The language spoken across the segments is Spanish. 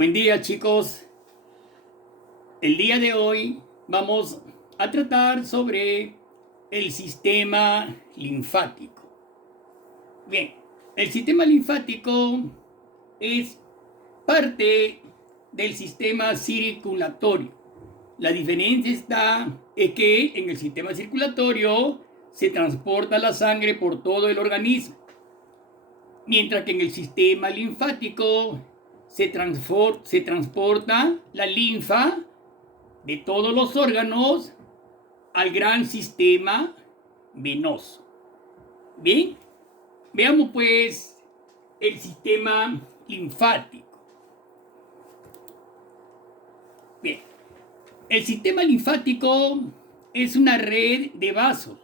Buen día, chicos. El día de hoy vamos a tratar sobre el sistema linfático. Bien, el sistema linfático es parte del sistema circulatorio. La diferencia es que en el sistema circulatorio se transporta la sangre por todo el organismo, mientras que en el sistema linfático se transporta la linfa de todos los órganos al gran sistema venoso. Bien, veamos pues el sistema linfático. Bien, el sistema linfático es una red de vasos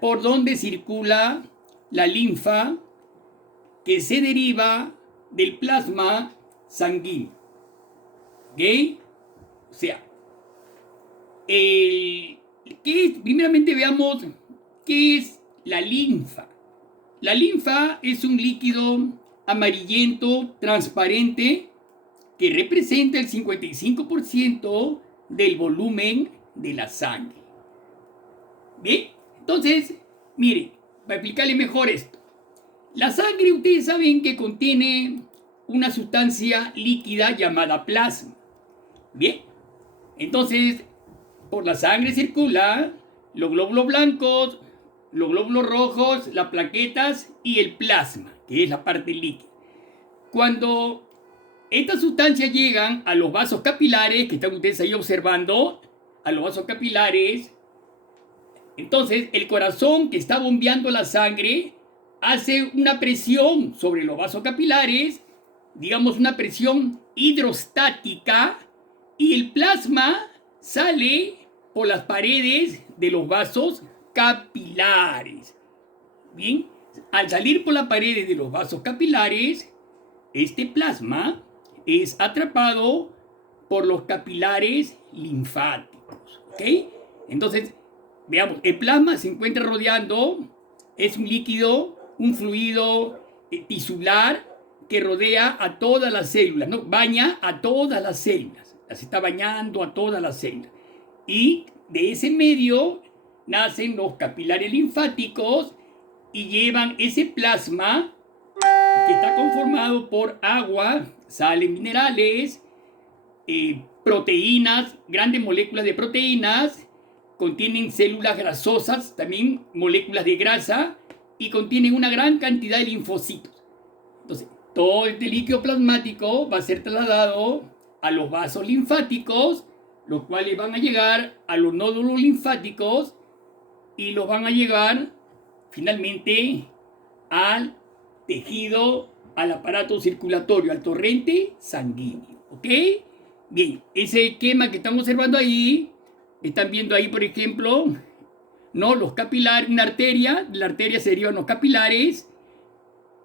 por donde circula la linfa que se deriva del plasma sanguíneo. ¿Ok? O sea, primeramente veamos qué es la linfa. La linfa es un líquido amarillento transparente que representa el 55% del volumen de la sangre. Bien, entonces, miren, para explicarle mejor esto. La sangre, ustedes saben que contiene una sustancia líquida llamada plasma. Bien, entonces, por la sangre circula los glóbulos blancos, los glóbulos rojos, las plaquetas y el plasma, que es la parte líquida. Cuando estas sustancias llegan a los vasos capilares, que están ustedes ahí observando, a los vasos capilares, entonces el corazón que está bombeando la sangre hace una presión sobre los vasos capilares, digamos una presión hidrostática, y el plasma sale por las paredes de los vasos capilares. Bien, al salir por las paredes de los vasos capilares, este plasma es atrapado por los capilares linfáticos. ¿Ok? Entonces, veamos, el plasma se encuentra rodeando, es un líquido, un fluido tisular que rodea a todas las células, ¿no? Baña a todas las células, las está bañando a todas las células. Y de ese medio nacen los capilares linfáticos y llevan ese plasma que está conformado por agua, sales minerales, proteínas, grandes moléculas de proteínas, contienen células grasosas, también moléculas de grasa, y contienen una gran cantidad de linfocitos. Entonces, todo este líquido plasmático va a ser trasladado a los vasos linfáticos, los cuales van a llegar a los nódulos linfáticos y los van a llegar finalmente al tejido, al aparato circulatorio, al torrente sanguíneo. ¿Ok? Bien, ese esquema que estamos observando ahí, están viendo ahí, por ejemplo, ¿no? Los capilares, una arteria, de la arteria se derivan los capilares,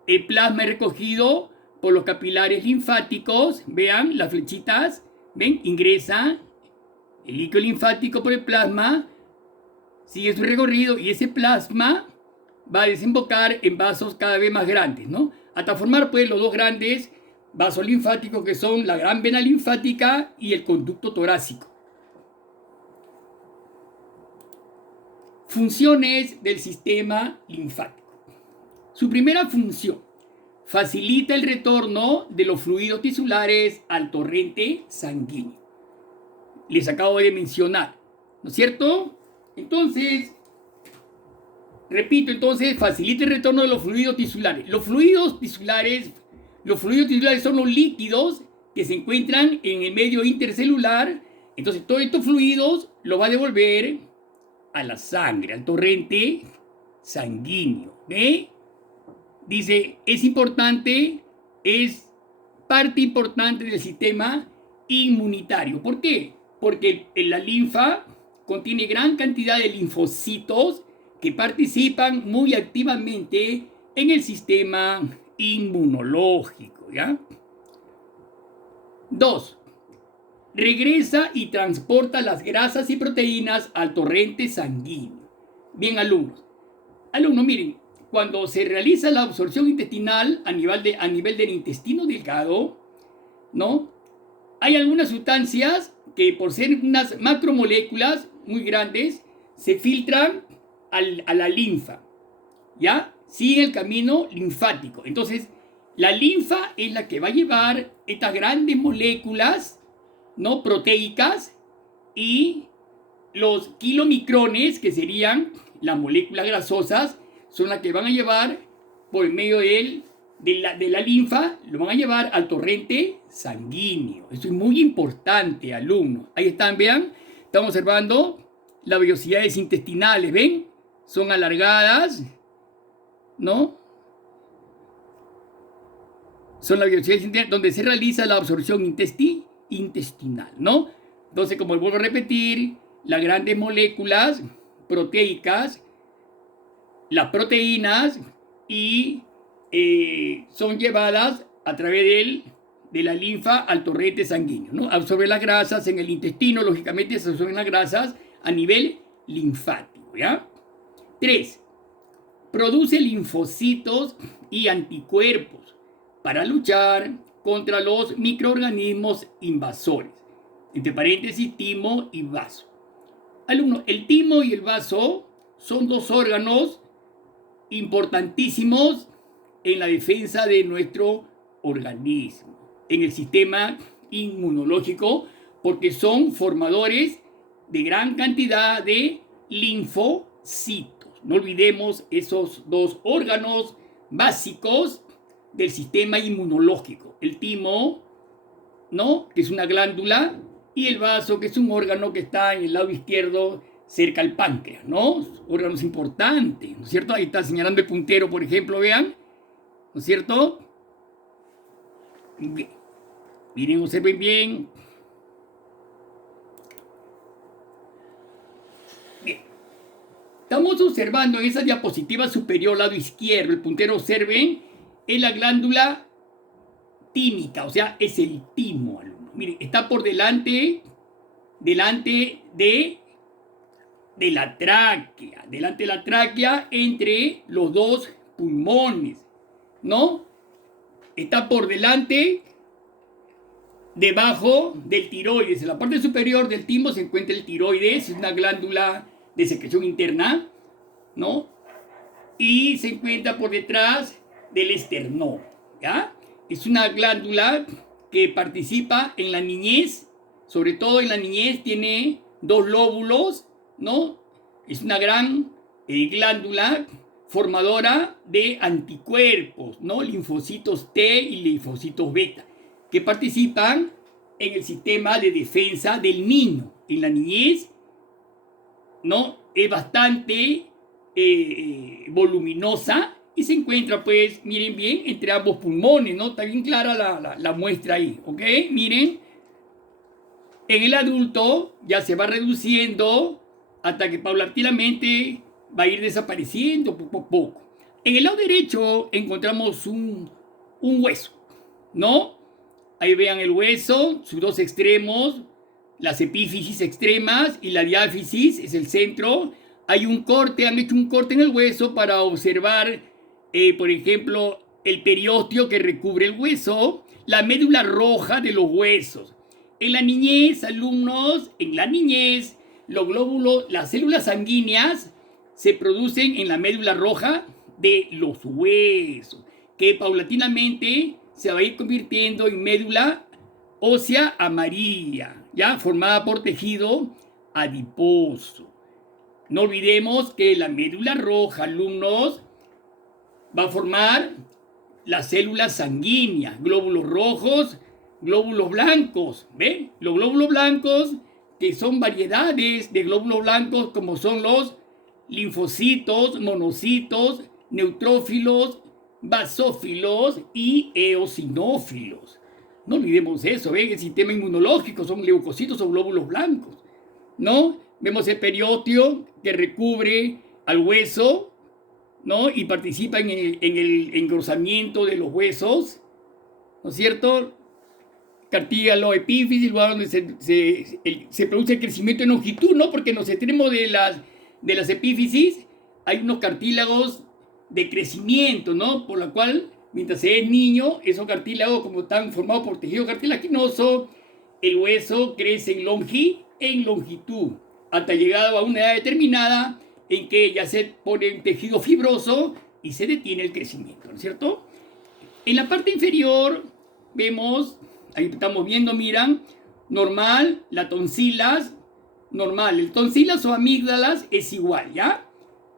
el plasma es recogido por los capilares linfáticos, vean las flechitas, ven, ingresa el líquido linfático por el plasma, sigue su recorrido y ese plasma va a desembocar en vasos cada vez más grandes, ¿no? Hasta formar pues los dos grandes vasos linfáticos que son la gran vena linfática y el conducto torácico. Funciones del sistema linfático. Su primera función: facilita el retorno de los fluidos tisulares al torrente sanguíneo. Les acabo de mencionar, ¿no es cierto? Entonces, repito, facilita el retorno de los fluidos tisulares. Los fluidos tisulares son los líquidos que se encuentran en el medio intercelular. Entonces, todos estos fluidos los va a devolver a la sangre, al torrente sanguíneo. ¿Ve? Dice, es importante, es parte importante del sistema inmunitario. ¿Por qué? Porque la linfa contiene gran cantidad de linfocitos que participan muy activamente en el sistema inmunológico, ¿ya? 2. Regresa y transporta las grasas y proteínas al torrente sanguíneo. Bien, alumnos. Alumnos, miren, cuando se realiza la absorción intestinal a nivel del intestino delgado, ¿no? hay algunas sustancias que por ser unas macromoléculas muy grandes se filtran a la linfa, ¿ya? Sigue el camino linfático. Entonces, la linfa es la que va a llevar estas grandes moléculas, ¿no? Proteicas, y los kilomicrones, que serían las moléculas grasosas, son las que van a llevar por medio de la linfa, lo van a llevar al torrente sanguíneo. Eso es muy importante, alumnos. Ahí están, vean, estamos observando las vellosidades intestinales, ¿ven? Son alargadas, ¿no? Son las vellosidades intestinales donde se realiza la absorción intestinal, ¿no? Entonces, como vuelvo a repetir, las grandes moléculas proteicas, las proteínas, y son llevadas a través de la linfa al torrente sanguíneo, ¿no? Absorbe las grasas en el intestino, lógicamente se absorben las grasas a nivel linfático, ¿ya? 3. Produce linfocitos y anticuerpos para luchar contra los microorganismos invasores. Entre paréntesis, timo y vaso. Alumno, el timo y el vaso son dos órganos importantísimos en la defensa de nuestro organismo, en el sistema inmunológico, porque son formadores de gran cantidad de linfocitos. No olvidemos esos dos órganos básicos del sistema inmunológico. El timo, ¿no? Que es una glándula, y el vaso, que es un órgano que está en el lado izquierdo, cerca al páncreas, ¿no? Órganos importantes, ¿no es cierto? Ahí está señalando el puntero, por ejemplo, vean, ¿no es cierto? Bien. Miren, observen bien. Bien. Estamos observando en esa diapositiva superior, lado izquierdo, el puntero, observen, es la glándula tímica, o sea, es el timo, alumno. Miren, está por delante de la tráquea, entre los dos pulmones, ¿no? Está por delante, debajo del tiroides. En la parte superior del timo se encuentra el tiroides, es una glándula de secreción interna, ¿no? Y se encuentra por detrás del esternón, ¿ya? Es una glándula que participa en la niñez, sobre todo en la niñez, tiene dos lóbulos, ¿no? Es una gran glándula formadora de anticuerpos, ¿no? Linfocitos T y linfocitos beta, que participan en el sistema de defensa del niño. En la niñez, ¿no? Es bastante voluminosa y se encuentra, pues, miren bien, entre ambos pulmones, ¿no? Está bien clara la muestra ahí, ¿ok? Miren, en el adulto ya se va reduciendo hasta que paulatinamente va a ir desapareciendo poco a poco. En el lado derecho encontramos un hueso, ¿no? Ahí vean el hueso, sus dos extremos, las epífisis extremas y la diáfisis es el centro. Hay un corte, han hecho un corte en el hueso para observar, por ejemplo, el periósteo que recubre el hueso, la médula roja de los huesos. En la niñez, alumnos, en la niñez, los glóbulos, las células sanguíneas se producen en la médula roja de los huesos, que paulatinamente se va a ir convirtiendo en médula ósea amarilla, ya formada por tejido adiposo. No olvidemos que la médula roja, alumnos, va a formar las células sanguíneas, glóbulos rojos, glóbulos blancos, ¿ven? Los glóbulos blancos, que son variedades de glóbulos blancos, como son los linfocitos, monocitos, neutrófilos, basófilos y eosinófilos. No olvidemos eso, ¿ven? El sistema inmunológico son leucocitos o glóbulos blancos, ¿no? Vemos el periósteo que recubre al hueso, ¿no? Y participa en el engrosamiento de los huesos, ¿no es cierto? Cartílago, epífisis, lugar donde se produce el crecimiento en longitud, ¿no? Porque en los extremos de las epífisis hay unos cartílagos de crecimiento, ¿no? Por lo cual, mientras se es niño, esos cartílagos, como están formados por tejido cartilaginoso, el hueso crece en longitud, hasta llegado a una edad determinada en que ya se pone un tejido fibroso y se detiene el crecimiento, ¿no es cierto? En la parte inferior vemos, ahí estamos viendo, miran, normal, las tonsilas, normal, el tonsilas o amígdalas es igual, ¿ya?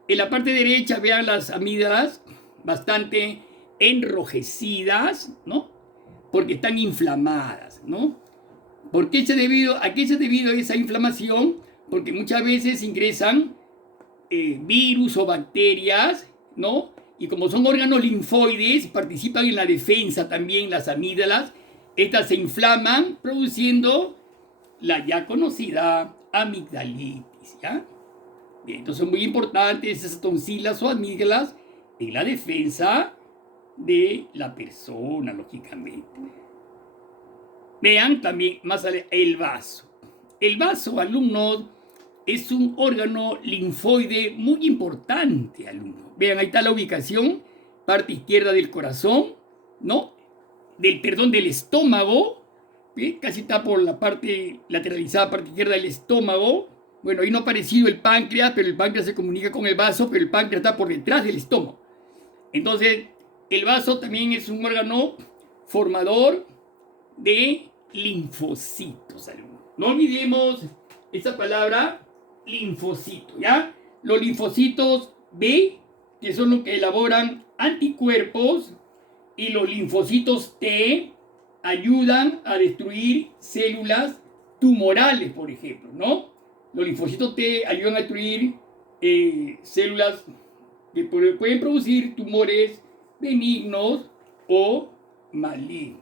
En la parte derecha vean las amígdalas bastante enrojecidas, ¿no? Porque están inflamadas, ¿no? ¿A qué se ha debido esa inflamación? Porque muchas veces ingresan virus o bacterias, ¿no? Y como son órganos linfoides, participan en la defensa también las amígdalas. Estas se inflaman produciendo la ya conocida amigdalitis, ¿ya? Bien, entonces son muy importantes esas tonsilas o amígdalas en la defensa de la persona, lógicamente. Vean también más el vaso. El vaso, alumnos, es un órgano linfoide muy importante, alumnos. Vean, ahí está la ubicación, parte izquierda del corazón, ¿no? Del estómago, ¿sí? Casi está por la parte lateralizada, parte izquierda del estómago. Bueno, ahí no ha aparecido el páncreas, pero el páncreas se comunica con el vaso, pero el páncreas está por detrás del estómago. Entonces, el vaso también es un órgano formador de linfocitos, alumnos. No olvidemos esa palabra linfocito, ¿ya? Los linfocitos B, que son los que elaboran anticuerpos, y los linfocitos T ayudan a destruir células tumorales, por ejemplo, ¿no? Los linfocitos T ayudan a destruir células que pueden producir tumores benignos o malignos.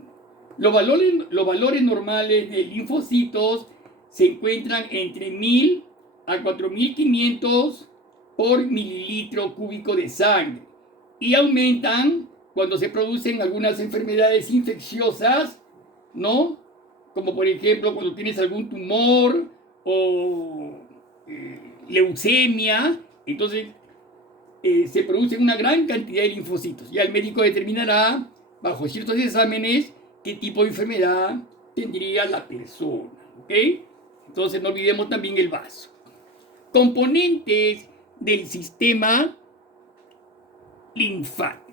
Los valores normales de linfocitos se encuentran entre 1000 a 4500 por mililitro cúbico de sangre y aumentan cuando se producen algunas enfermedades infecciosas, ¿no? Como por ejemplo cuando tienes algún tumor o leucemia, entonces se producen una gran cantidad de linfocitos. Ya el médico determinará bajo ciertos exámenes qué tipo de enfermedad tendría la persona, ¿ok? Entonces no olvidemos también el vaso. Componentes del sistema linfático.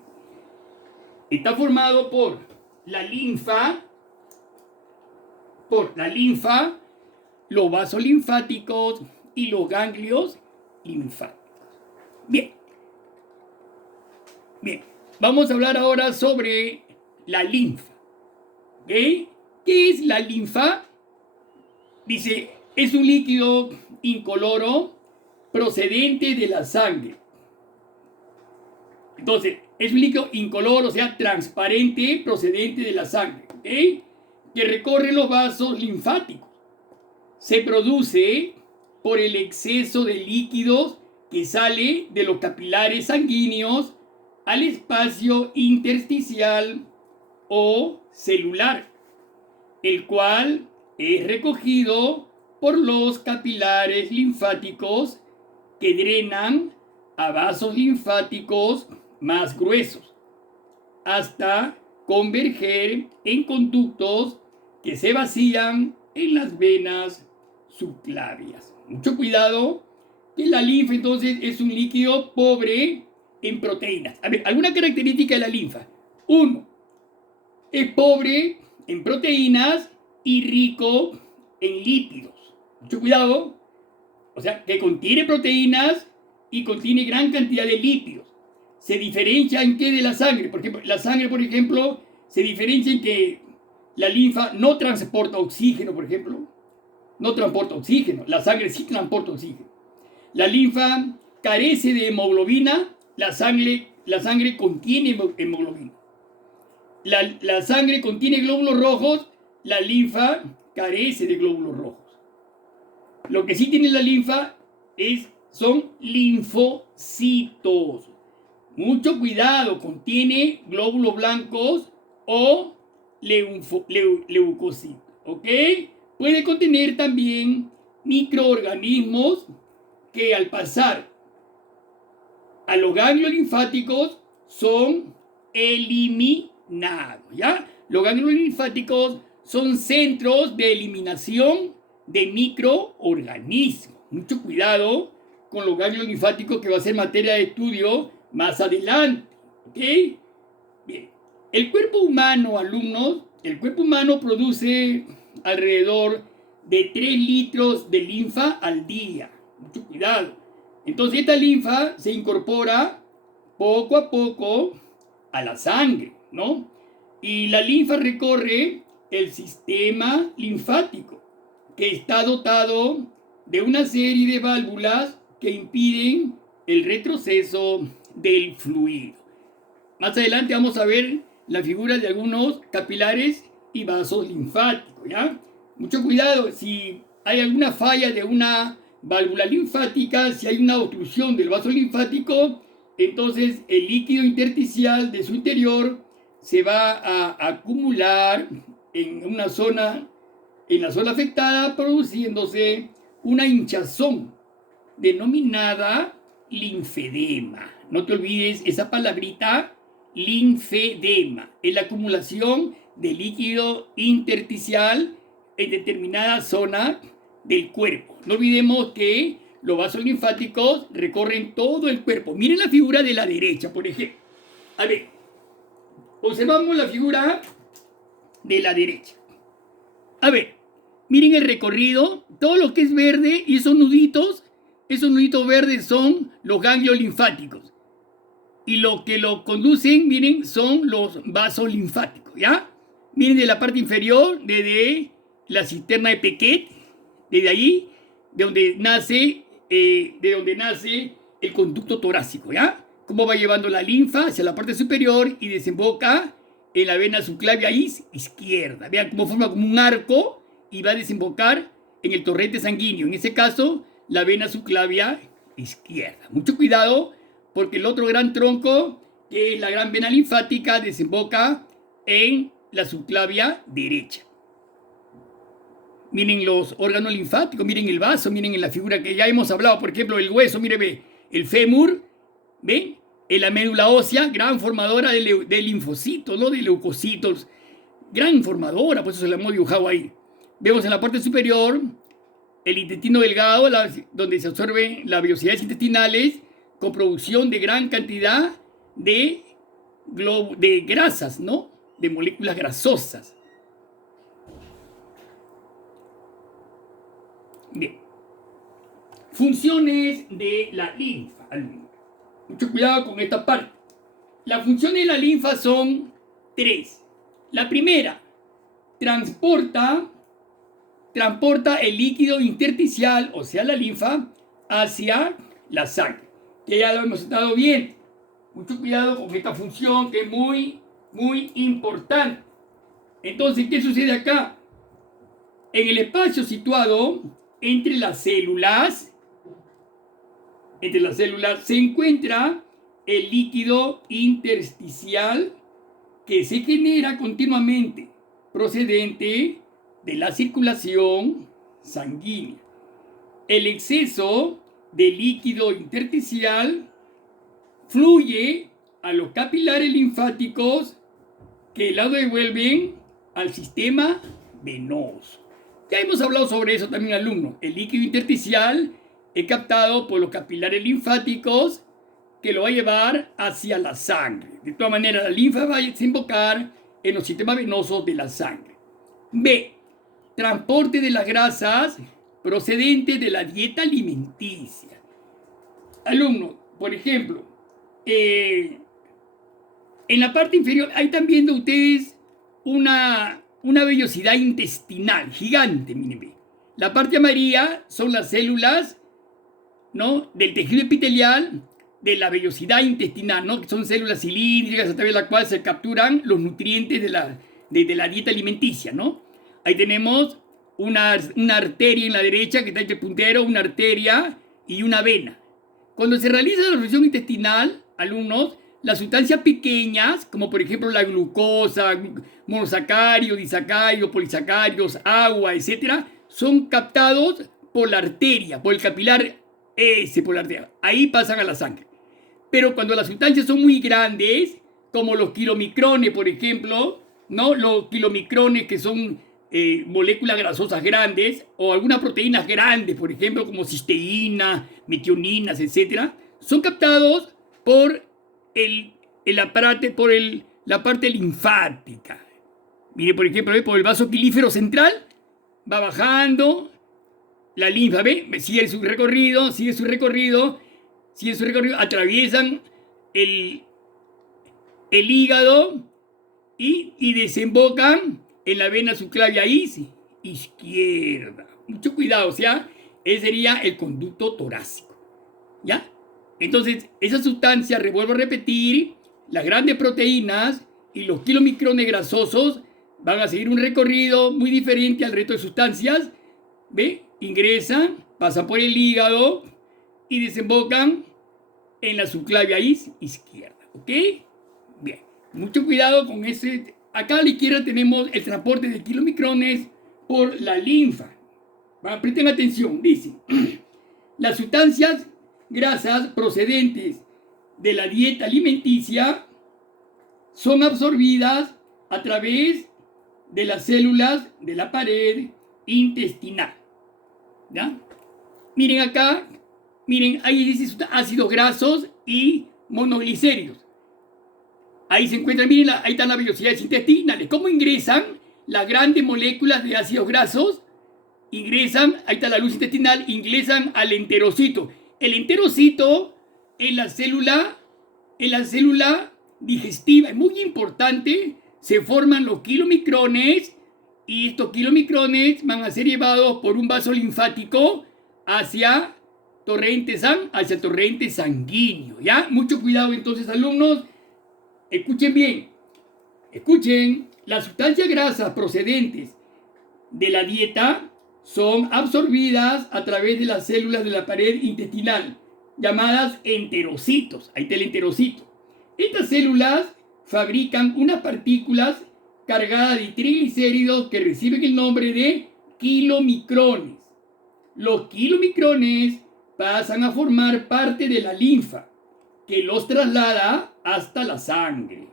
Está formado por la linfa, los vasos linfáticos y los ganglios linfáticos. Bien, vamos a hablar ahora sobre la linfa. ¿Ok? ¿Qué es la linfa? Dice, es un líquido incoloro procedente de la sangre. Entonces, es un líquido incoloro, o sea, transparente, procedente de la sangre, ¿ok? Que recorre los vasos linfáticos. Se produce por el exceso de líquidos que sale de los capilares sanguíneos al espacio intersticial o celular, el cual es recogido por los capilares linfáticos que drenan a vasos linfáticos más gruesos, hasta converger en conductos que se vacían en las venas subclavias. Mucho cuidado, que la linfa entonces es un líquido pobre en proteínas. A ver, alguna característica de la linfa. 1. Es pobre en proteínas y rico en lípidos. Mucho cuidado. O sea, que contiene proteínas y contiene gran cantidad de lípidos. ¿Se diferencia en qué de la sangre? Por ejemplo, la sangre, por ejemplo, se diferencia en que la linfa no transporta oxígeno, por ejemplo. No transporta oxígeno. La sangre sí transporta oxígeno. La linfa carece de hemoglobina. La sangre contiene hemoglobina. La sangre contiene glóbulos rojos. La linfa carece de glóbulos rojos. Lo que sí tiene la linfa son linfocitos. Mucho cuidado, contiene glóbulos blancos o leucocitos, ¿ok? Puede contener también microorganismos que al pasar a los ganglios linfáticos son eliminados, ¿ya? Los ganglios linfáticos son centros de eliminación de microorganismos. Mucho cuidado con los ganglios linfáticos, que va a ser materia de estudio más adelante. ¿Ok? Bien. El cuerpo humano, alumnos, el cuerpo humano produce alrededor de 3 litros de linfa al día. Mucho cuidado. Entonces esta linfa se incorpora poco a poco a la sangre, ¿no? Y la linfa recorre el sistema linfático, que está dotado de una serie de válvulas que impiden el retroceso del fluido. Más adelante vamos a ver la figura de algunos capilares y vasos linfáticos, ¿ya? Mucho cuidado, si hay alguna falla de una válvula linfática, si hay una obstrucción del vaso linfático, entonces el líquido intersticial de su interior se va a acumular en la zona afectada, produciéndose una hinchazón denominada linfedema. No te olvides esa palabrita, linfedema. Es la acumulación de líquido intersticial en determinada zona del cuerpo. No olvidemos que los vasos linfáticos recorren todo el cuerpo. Miren la figura de la derecha, por ejemplo. A ver, observamos la figura de la derecha. A ver, miren el recorrido. Todo lo que es verde y esos nuditos verdes son los ganglios linfáticos. Y lo que lo conducen, miren, son los vasos linfáticos, ¿ya? Miren de la parte inferior, desde la cisterna de Pequet, desde ahí, de donde nace el conducto torácico, ¿ya? Cómo va llevando la linfa hacia la parte superior y desemboca en la vena subclavia izquierda. Vean cómo forma como un arco y va a desembocar en el torrente sanguíneo. En ese caso, la vena subclavia izquierda. Mucho cuidado, porque el otro gran tronco, que es la gran vena linfática, desemboca en la subclavia derecha. Miren los órganos linfáticos, miren el vaso, miren en la figura que ya hemos hablado, por ejemplo, el hueso, miren, ve, el fémur, ¿ven? La médula ósea, gran formadora de linfocitos, ¿no? De leucocitos, gran formadora, por eso se la hemos dibujado ahí. Vemos en la parte superior el intestino delgado, donde se absorben las vellosidades intestinales con producción de gran cantidad de grasas, ¿no? De moléculas grasosas. Bien. Funciones de la linfa. Mucho cuidado con esta parte. Las funciones de la linfa son 3. La primera, transporta el líquido intersticial, o sea, la linfa, hacia la sangre. Que ya lo hemos estado viendo. Mucho cuidado con esta función, que es muy, muy importante. Entonces, ¿qué sucede acá? En el espacio situado entre las células se encuentra el líquido intersticial que se genera continuamente, procedente de la circulación sanguínea. El exceso de líquido intersticial fluye a los capilares linfáticos, que la devuelven al sistema venoso. Ya hemos hablado sobre eso también, alumnos. El líquido intersticial es captado por los capilares linfáticos, que lo va a llevar hacia la sangre. De todas maneras, la linfa va a desembocar en los sistemas venosos de la sangre. B. Transporte de las grasas procedentes de la dieta alimenticia. Alumnos, por ejemplo, en la parte inferior, ahí están viendo ustedes una vellosidad intestinal gigante, miren. La parte amarilla son las células, ¿no?, del tejido epitelial de la vellosidad intestinal, ¿no?, que son células cilíndricas a través de las cuales se capturan los nutrientes de la dieta alimenticia, ¿no? Ahí tenemos una arteria en la derecha que está entre el puntero, una arteria y una vena. Cuando se realiza la función intestinal, alumnos, las sustancias pequeñas, como por ejemplo la glucosa, monosacáridos, disacáridos, polisacáridos, agua, etc., son captados por la arteria, por el capilar por la arteria. Ahí pasan a la sangre. Pero cuando las sustancias son muy grandes, como los kilomicrones, por ejemplo, ¿no? Los kilomicrones, que son moléculas grasosas grandes o algunas proteínas grandes, por ejemplo, como cisteína, metioninas, etcétera, son captados por la parte linfática. Mire, por ejemplo, por el vaso pilífero central va bajando la linfa, ¿ve? Sigue su recorrido, atraviesan el hígado y desembocan en la vena subclavia izquierda. Mucho cuidado, o sea, ese sería el conducto torácico, ¿ya? Entonces, esa sustancia, vuelvo a repetir, las grandes proteínas y los kilomicrones grasosos van a seguir un recorrido muy diferente al resto de sustancias, ¿ve? Ingresan, pasan por el hígado y desembocan en la subclavia izquierda, ¿ok? Bien, mucho cuidado con ese. Acá a la izquierda tenemos el transporte de kilomicrones por la linfa. Presten atención, dice, las sustancias grasas procedentes de la dieta alimenticia son absorbidas a través de las células de la pared intestinal. ¿Ya? Miren acá, miren, ahí dice ácidos grasos y monoglicéridos. Ahí se encuentran, miren, ahí están las vellosidades intestinales. ¿Cómo ingresan las grandes moléculas de ácidos grasos? Ingresan, ahí está la luz intestinal, ingresan al enterocito. El enterocito es la célula digestiva. Es muy importante, se forman los kilomicrones y estos kilomicrones van a ser llevados por un vaso linfático hacia torrente sanguíneo, ¿ya? Mucho cuidado entonces, alumnos. Escuchen bien. Escuchen, las sustancias grasas procedentes de la dieta son absorbidas a través de las células de la pared intestinal, llamadas enterocitos. Ahí está el enterocito. Estas células fabrican unas partículas cargadas de triglicéridos que reciben el nombre de kilomicrones. Los kilomicrones pasan a formar parte de la linfa, que los traslada hasta la sangre.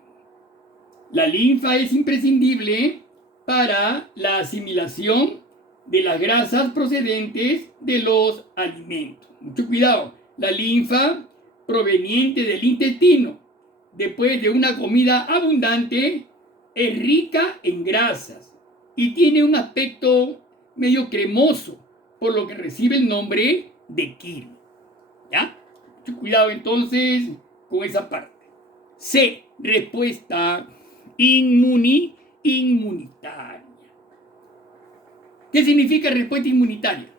La linfa es imprescindible para la asimilación de las grasas procedentes de los alimentos. Mucho cuidado, la linfa proveniente del intestino, después de una comida abundante, es rica en grasas y tiene un aspecto medio cremoso, por lo que recibe el nombre de quilo. ¿Ya? Mucho cuidado entonces con esa parte. C. Respuesta inmunitaria. ¿Qué significa respuesta inmunitaria?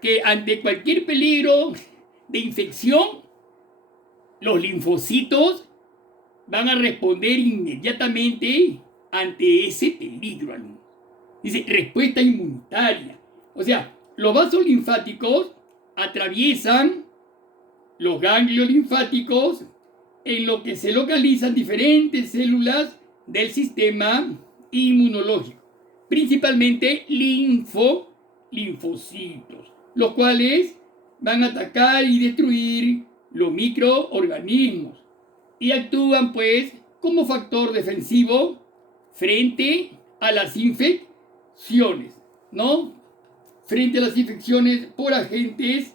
Que ante cualquier peligro de infección, los linfocitos van a responder inmediatamente ante ese peligro, alumnos. Dice respuesta inmunitaria. O sea, los vasos linfáticos atraviesan los ganglios linfáticos en lo que se localizan diferentes células del sistema inmunológico, principalmente linfocitos, los cuales van a atacar y destruir los microorganismos y actúan pues como factor defensivo frente a las infecciones, ¿no? Frente a las infecciones por agentes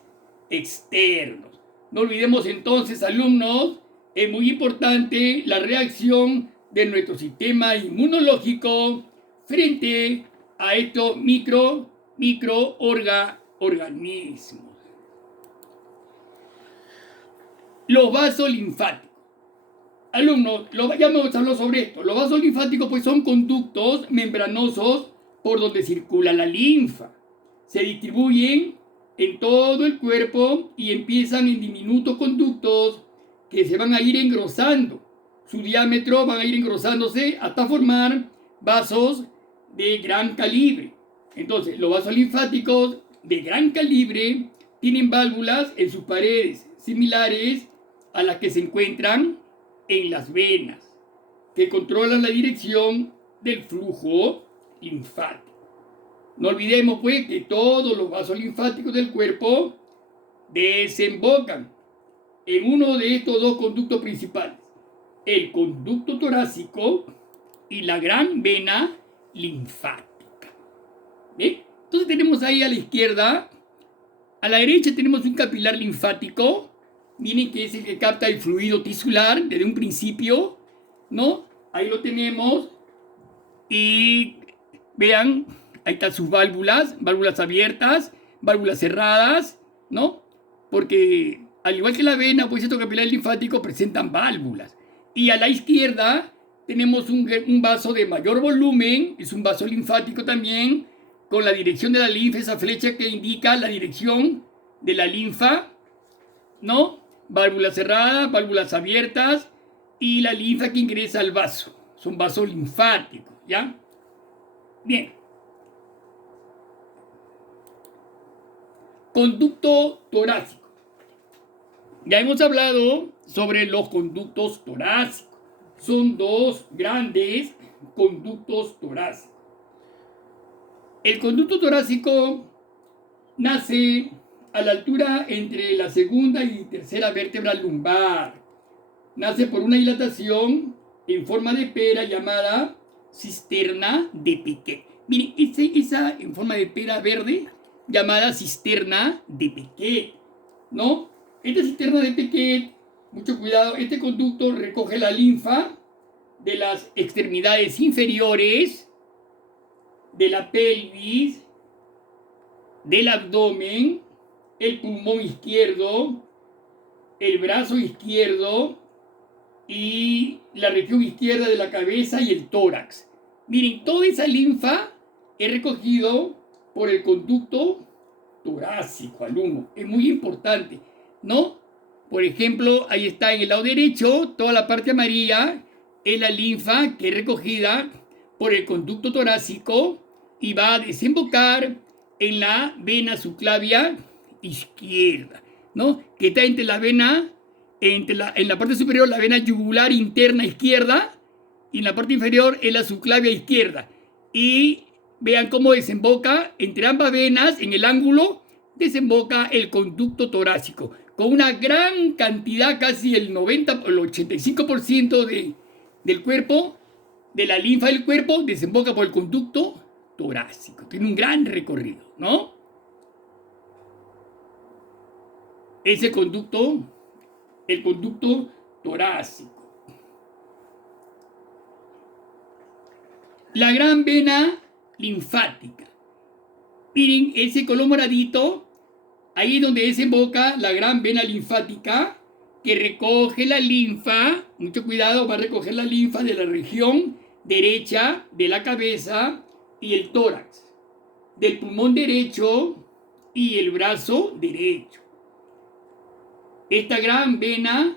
externos. No olvidemos entonces, alumnos, es muy importante la reacción de nuestro sistema inmunológico frente a estos microorganismos. Los vasos linfáticos. Alumnos, ya hemos hablado sobre esto. Los vasos linfáticos pues son conductos membranosos por donde circula la linfa. Se distribuyen en todo el cuerpo y empiezan en diminutos conductos que se van a ir engrosando. Su diámetro van a ir engrosándose hasta formar vasos de gran calibre. Entonces, los vasos linfáticos de gran calibre tienen válvulas en sus paredes similares a las que se encuentran en las venas, que controlan la dirección del flujo linfático. No olvidemos pues que todos los vasos linfáticos del cuerpo desembocan en uno de estos dos conductos principales, el conducto torácico y la gran vena linfática. ¿Bien? Entonces tenemos ahí a la izquierda. A la derecha tenemos un capilar linfático. Miren que es el que capta el fluido tisular desde un principio, ¿no? Ahí lo tenemos. Y vean, ahí están sus válvulas, válvulas abiertas, válvulas cerradas, ¿no? Porque al igual que la vena, pues estos capilares linfáticos presentan válvulas. Y a la izquierda tenemos un vaso de mayor volumen, es un vaso linfático también, con la dirección de la linfa, esa flecha que indica la dirección de la linfa, ¿no? Válvulas cerradas, válvulas abiertas y la linfa que ingresa al vaso. Son vasos linfáticos, ¿ya? Bien. Conducto torácico. Ya hemos hablado sobre los conductos torácicos. Son dos grandes conductos torácicos. El conducto torácico nace a la altura entre la segunda y tercera vértebra lumbar. Nace por una dilatación en forma de pera llamada cisterna de Piquet. Miren, esa en forma de pera verde llamada cisterna de Piquet, ¿no? Esta cisterna de Piquet, mucho cuidado, este conducto recoge la linfa de las extremidades inferiores, de la pelvis, del abdomen, el pulmón izquierdo, el brazo izquierdo y la región izquierda de la cabeza y el tórax. Miren, toda esa linfa es recogido por el conducto torácico, alumno. Es muy importante, ¿no? Por ejemplo, ahí está en el lado derecho, toda la parte amarilla es la linfa que es recogida por el conducto torácico y va a desembocar en la vena subclavia izquierda, ¿no? Que está entre la vena, en la parte superior, la vena yugular interna izquierda, y en la parte inferior es la subclavia izquierda. Y vean cómo desemboca entre ambas venas, en el ángulo, desemboca el conducto torácico, con una gran cantidad, casi el 90, el 85% del cuerpo, de la linfa del cuerpo, desemboca por el conducto torácico. Tiene un gran recorrido, ¿no? Ese conducto, el conducto torácico. La gran vena linfática. Miren, ese color moradito, ahí es donde desemboca la gran vena linfática, que recoge la linfa, mucho cuidado, va a recoger la linfa de la región derecha de la cabeza y el tórax, del pulmón derecho y el brazo derecho. Esta gran vena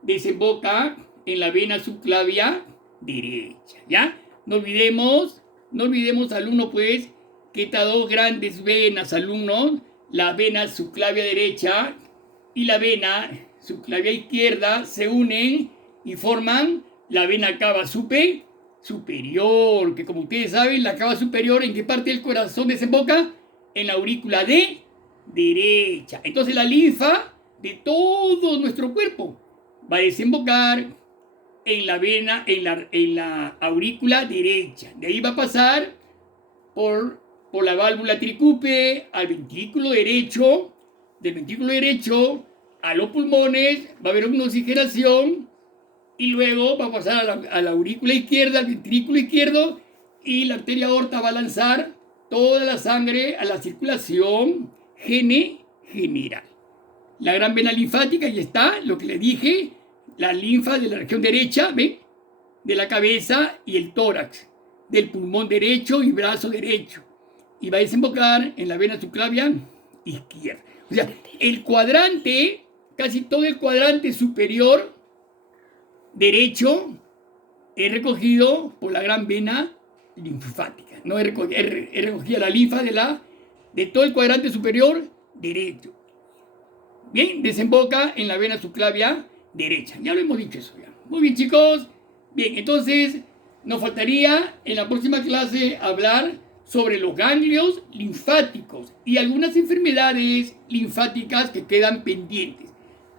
desemboca en la vena subclavia derecha, ¿ya? No olvidemos, alumnos, pues, que estas dos grandes venas, alumnos, la vena subclavia derecha y la vena subclavia izquierda, se unen y forman la vena cava superior, que como ustedes saben, la cava superior, ¿en qué parte del corazón desemboca? En la aurícula derecha. Entonces la linfa de todo nuestro cuerpo va a desembocar en la vena, en la aurícula derecha. De ahí va a pasar por la válvula tricúpide al ventrículo derecho, del ventrículo derecho a los pulmones, va a haber una oxigenación y luego va a pasar a la aurícula izquierda, al ventrículo izquierdo, y la arteria aorta va a lanzar toda la sangre a la circulación general. La gran vena linfática, y está lo que les dije, la linfa de la región derecha, ¿ven? De la cabeza y el tórax, del pulmón derecho y brazo derecho, y va a desembocar en la vena subclavia izquierda. O sea, el cuadrante, casi todo el cuadrante superior derecho es recogido por la gran vena linfática. No es recogida la linfa de todo el cuadrante superior derecho. Bien, desemboca en la vena subclavia derecha. Ya lo hemos dicho eso ya. Muy bien, chicos. Bien, entonces nos faltaría en la próxima clase hablar sobre los ganglios linfáticos y algunas enfermedades linfáticas que quedan pendientes.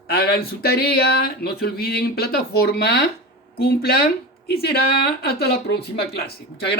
Hagan su tarea, no se olviden en plataforma, cumplan y será hasta la próxima clase. Muchas gracias.